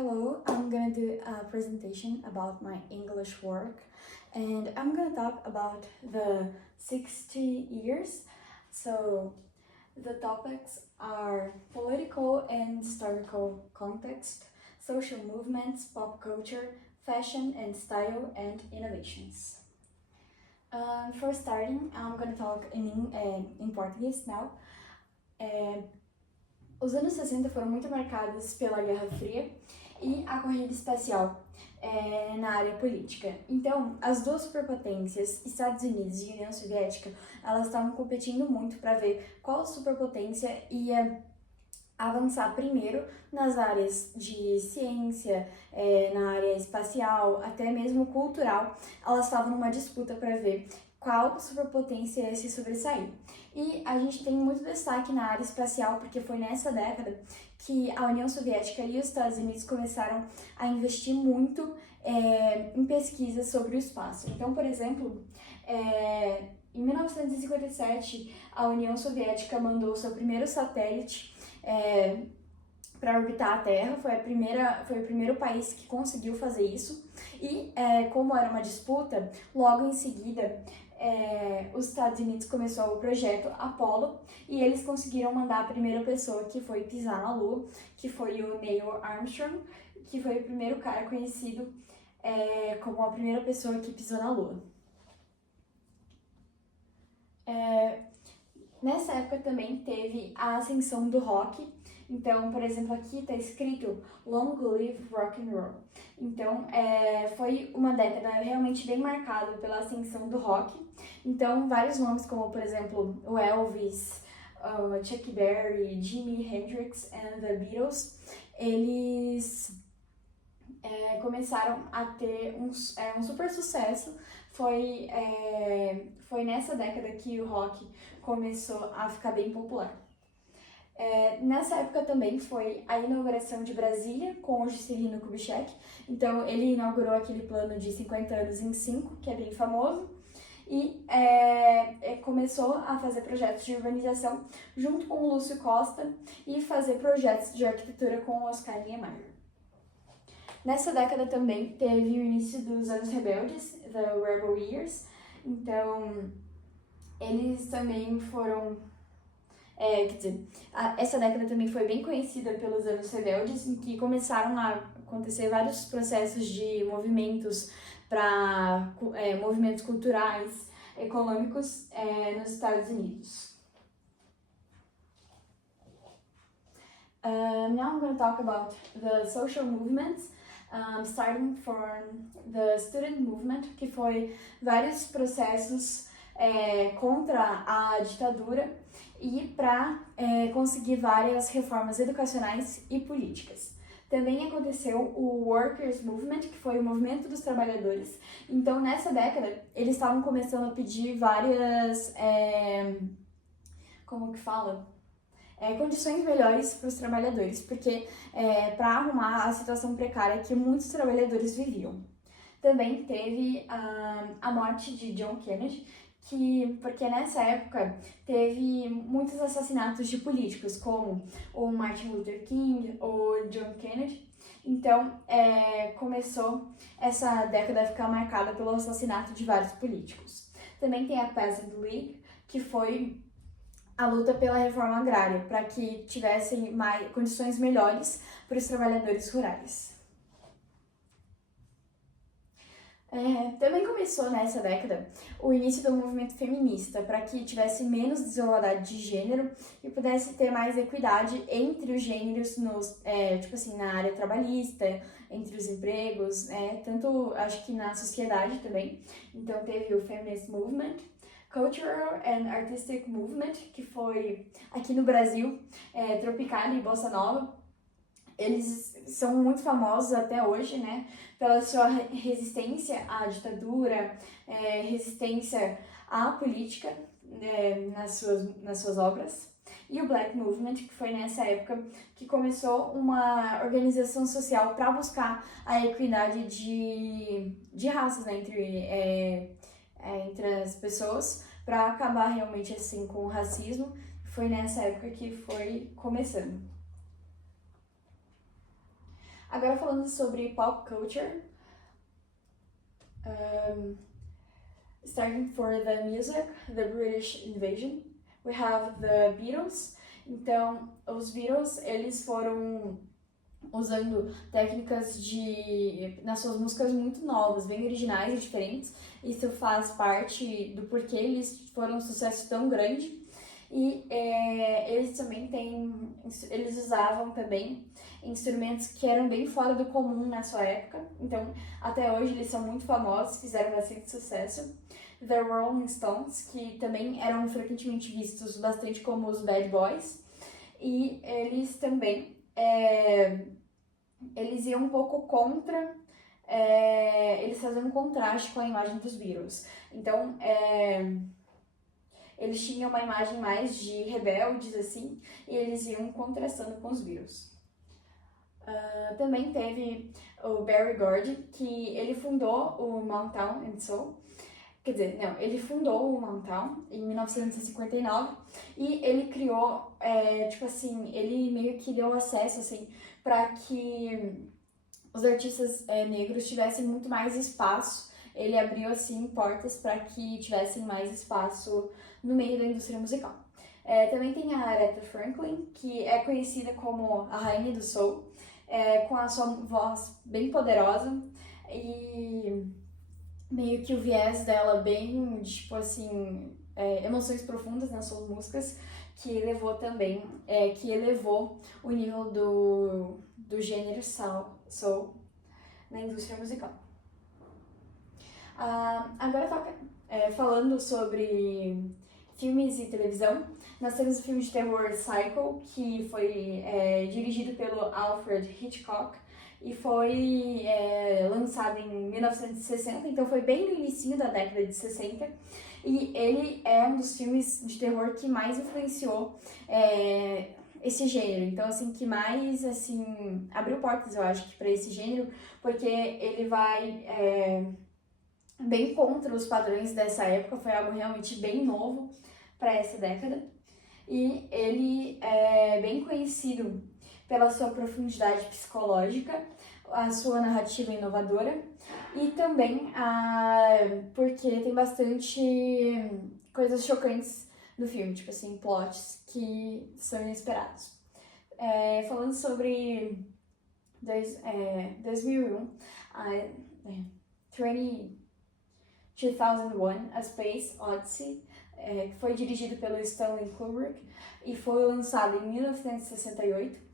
Hello, I'm gonna do a presentation about my English work and I'm gonna talk about the 60 years. So the topics are political and historical context, social movements, pop culture, fashion and style, and innovations. For starting, I'm gonna talk in Portuguese now. Os anos 60 foram muito marcados pela Guerra Fria e a corrida espacial na área política. Então, as duas superpotências, Estados Unidos e União Soviética, elas estavam competindo muito para ver qual superpotência ia avançar primeiro nas áreas de ciência, na área espacial, até mesmo cultural. Elas estavam numa disputa para ver qual superpotência ia se sobressair. E a gente tem muito destaque na área espacial, porque foi nessa década que a União Soviética e os Estados Unidos começaram a investir muito em pesquisas sobre o espaço. Então, por exemplo, em 1957, a União Soviética mandou seu primeiro satélite para orbitar a Terra, foi o primeiro país que conseguiu fazer isso. E como era uma disputa, logo em seguida os Estados Unidos começou o projeto Apollo e eles conseguiram mandar a primeira pessoa que foi pisar na Lua, que foi o Neil Armstrong, que foi o primeiro cara conhecido como a primeira pessoa que pisou na Lua. Nessa época também teve a ascensão do rock. Então, por exemplo, aqui está escrito Long Live Rock and Roll. Então, foi uma década realmente bem marcada pela ascensão do rock. Então, vários nomes como, por exemplo, o Elvis, Chuck Berry, Jimi Hendrix e The Beatles, eles começaram a ter um super sucesso. Foi nessa década que o rock começou a ficar bem popular. Nessa época também foi a inauguração de Brasília com o Juscelino Kubitschek. Então ele inaugurou aquele plano de 50 anos em 5, que é bem famoso, e começou a fazer projetos de urbanização junto com o Lúcio Costa e fazer projetos de arquitetura com o Oscar Niemeyer. Nessa década também teve o início dos Anos Rebeldes, The Rebel Years. Então eles também foram... essa década também foi bem conhecida pelos Anos Rebeldes, em que começaram a acontecer vários processos de movimentos movimentos culturais, econômicos nos Estados Unidos. Now I'm going to talk about the social movements, starting from the student movement, que foi vários processos contra a ditadura e para conseguir várias reformas educacionais e políticas. Também aconteceu o Workers' Movement, que foi o movimento dos trabalhadores. Então, nessa década, eles estavam começando a pedir várias, condições melhores para os trabalhadores, porque para arrumar a situação precária que muitos trabalhadores viviam. Também teve a morte de John Kennedy, porque nessa época teve muitos assassinatos de políticos, como o Martin Luther King, o John Kennedy. Então, começou essa década a ficar marcada pelo assassinato de vários políticos. Também tem a Peasant League, que foi a luta pela reforma agrária, para que tivessem condições melhores para os trabalhadores rurais. Também começou nessa década o início do movimento feminista, para que tivesse menos desigualdade de gênero e pudesse ter mais equidade entre os gêneros na área trabalhista, entre os empregos, tanto acho que na sociedade também. Então teve o Feminist Movement, Cultural and Artistic Movement, que foi aqui no Brasil, Tropicália e Bossa Nova. Eles são muito famosos até hoje, né, pela sua resistência à ditadura, resistência à política nas suas obras. E o Black Movement, que foi nessa época que começou uma organização social para buscar a equidade de raças, né, entre as pessoas, para acabar realmente assim com o racismo. Foi nessa época que foi começando. Agora falando sobre pop culture, starting for the music, the British Invasion, we have the Beatles. Então, os Beatles, eles foram usando técnicas nas suas músicas muito novas, bem originais e diferentes. Isso faz parte do porquê eles foram um sucesso tão grande. E eles usavam também instrumentos que eram bem fora do comum na sua época. Então, até hoje eles são muito famosos, fizeram bastante sucesso. The Rolling Stones, que também eram frequentemente vistos bastante como os bad boys. E eles também eles iam um pouco contra, eles faziam um contraste com a imagem dos Beatles. Então, eles tinham uma imagem mais de rebeldes, assim, e eles iam contrastando com os Beatles. Também teve o Berry Gordy, que ele fundou o Motown & Soul. Quer dizer, não, ele fundou o Motown em 1959 e ele criou, ele meio que deu acesso, assim, para que os artistas negros tivessem muito mais espaço. Ele abriu, assim, portas para que tivessem mais espaço no meio da indústria musical. Também tem a Aretha Franklin, que é conhecida como a Rainha do Soul, com a sua voz bem poderosa e meio que o viés dela bem, tipo assim, emoções profundas nas suas músicas, que elevou o nível do gênero soul na indústria musical. Agora falando sobre filmes e televisão, nós temos o filme de terror Psycho, que foi dirigido pelo Alfred Hitchcock e foi lançado em 1960, então foi bem no início da década de 60, e ele é um dos filmes de terror que mais influenciou esse gênero, então assim, que mais assim, abriu portas, eu acho, para esse gênero, porque ele vai bem contra os padrões dessa época, foi algo realmente bem novo para essa década, e ele é bem conhecido pela sua profundidade psicológica, a sua narrativa inovadora e também porque tem bastante coisas chocantes no filme, tipo assim, plots que são inesperados. Falando sobre 2001, 2001, A Space Odyssey, que foi dirigido pelo Stanley Kubrick e foi lançado em 1968.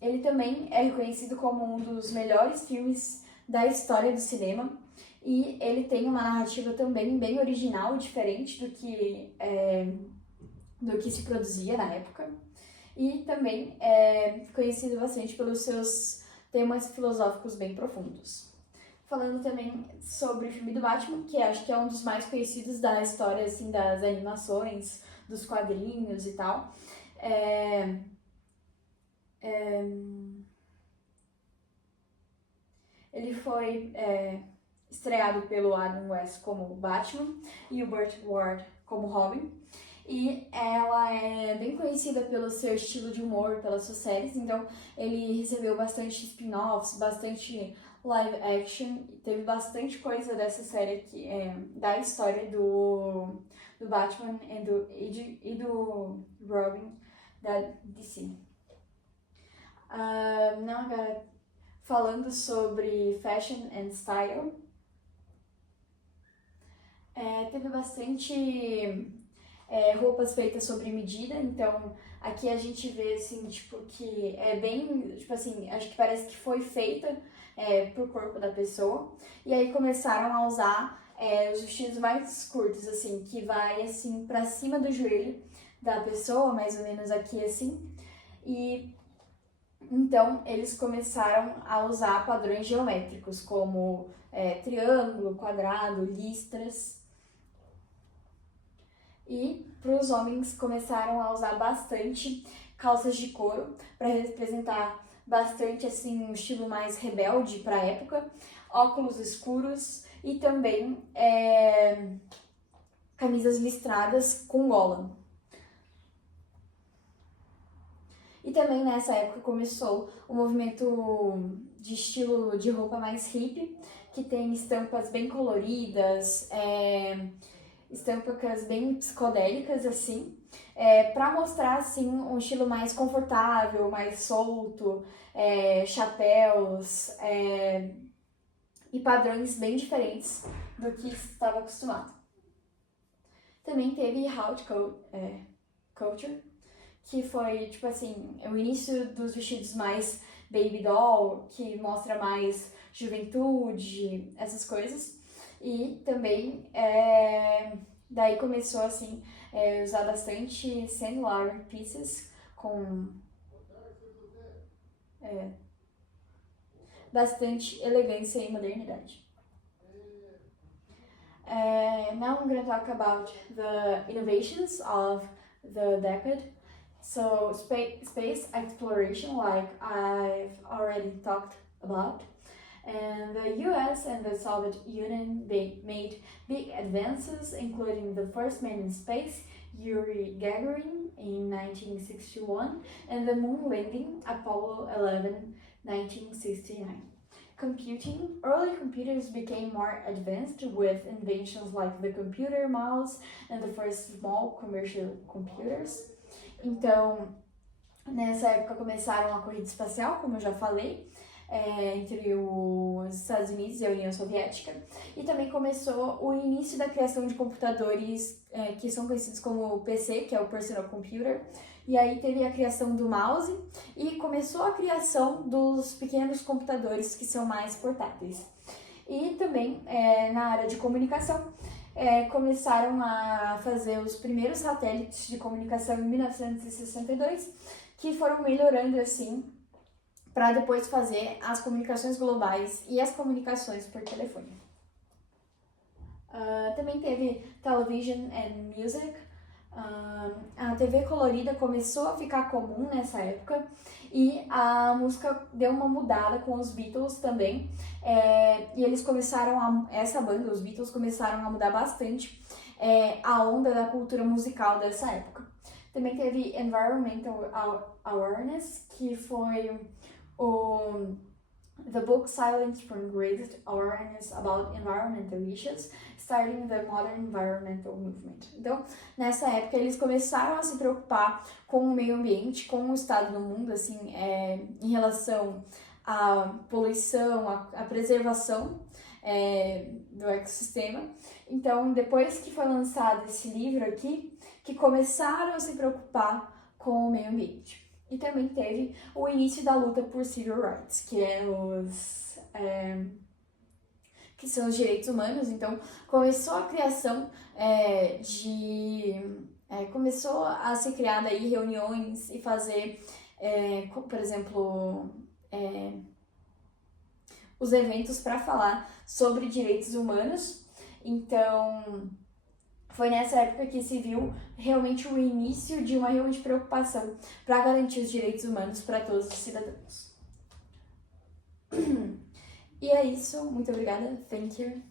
Ele também é reconhecido como um dos melhores filmes da história do cinema e ele tem uma narrativa também bem original e diferente do que se produzia na época, e também é conhecido bastante pelos seus temas filosóficos bem profundos. Falando também sobre o filme do Batman, que acho que é um dos mais conhecidos da história, assim, das animações, dos quadrinhos e tal. Ele foi estreado pelo Adam West como Batman e o Burt Ward como Robin. E ela é bem conhecida pelo seu estilo de humor, pelas suas séries, então ele recebeu bastante spin-offs, bastante live action, teve bastante coisa dessa série aqui, da história do Batman e do Robin da DC. Agora, falando sobre fashion and style, teve bastante roupas feitas sobre medida, então aqui a gente vê assim, tipo, que é bem, tipo assim, acho que parece que foi feita pro corpo da pessoa, e aí começaram a usar os vestidos mais curtos, assim, que vai assim pra cima do joelho da pessoa, mais ou menos aqui assim, e então eles começaram a usar padrões geométricos, como triângulo, quadrado, listras. E para os homens começaram a usar bastante calças de couro para representar bastante assim um estilo mais rebelde para a época, óculos escuros e também camisas listradas com gola. E também nessa época começou o movimento de estilo de roupa mais hippie, que tem estampas bem coloridas, estampas bem psicodélicas, assim, para mostrar, assim, um estilo mais confortável, mais solto, chapéus, e padrões bem diferentes do que estava acostumado. Também teve haute culture, que foi, tipo assim, o início dos vestidos mais baby doll, que mostra mais juventude, essas coisas. E também, daí começou, assim, usar bastante sandlar pieces, com bastante elegância e modernidade. Now I'm going to talk about the innovations of the decade. So space exploration, like I've already talked about, and the US and the Soviet Union, they made big advances, including the first man in space, Yuri Gagarin, in 1961, and the moon landing, Apollo 11, 1969. Computing. Early computers became more advanced with inventions like the computer mouse and the first small commercial computers. Então, nessa época começaram a corrida espacial, como eu já falei, entre os Estados Unidos e a União Soviética, e também começou o início da criação de computadores que são conhecidos como PC, que é o Personal Computer, e aí teve a criação do mouse e começou a criação dos pequenos computadores que são mais portáteis. E também na área de comunicação, começaram a fazer os primeiros satélites de comunicação em 1962, que foram melhorando assim para depois fazer as comunicações globais e as comunicações por telefone. Também teve television and music. A TV colorida começou a ficar comum nessa época e a música deu uma mudada com os Beatles também, e eles começaram essa banda, os Beatles, começaram a mudar bastante a onda da cultura musical dessa época. Também teve environmental awareness, que foi the book Silence from Raised Awareness about Environmental Issues, starting the modern environmental movement. Então, nessa época, eles começaram a se preocupar com o meio ambiente, com o estado do mundo, assim, em relação à poluição, à preservação do ecossistema. Então, depois que foi lançado esse livro aqui, que começaram a se preocupar com o meio ambiente. E também teve o início da luta por civil rights, que são os direitos humanos. Então, começou a criação começou a ser criada aí reuniões e fazer, por exemplo, os eventos para falar sobre direitos humanos. Então, foi nessa época que se viu realmente o início de uma realmente preocupação para garantir os direitos humanos para todos os cidadãos. E é isso, muito obrigada, thank you.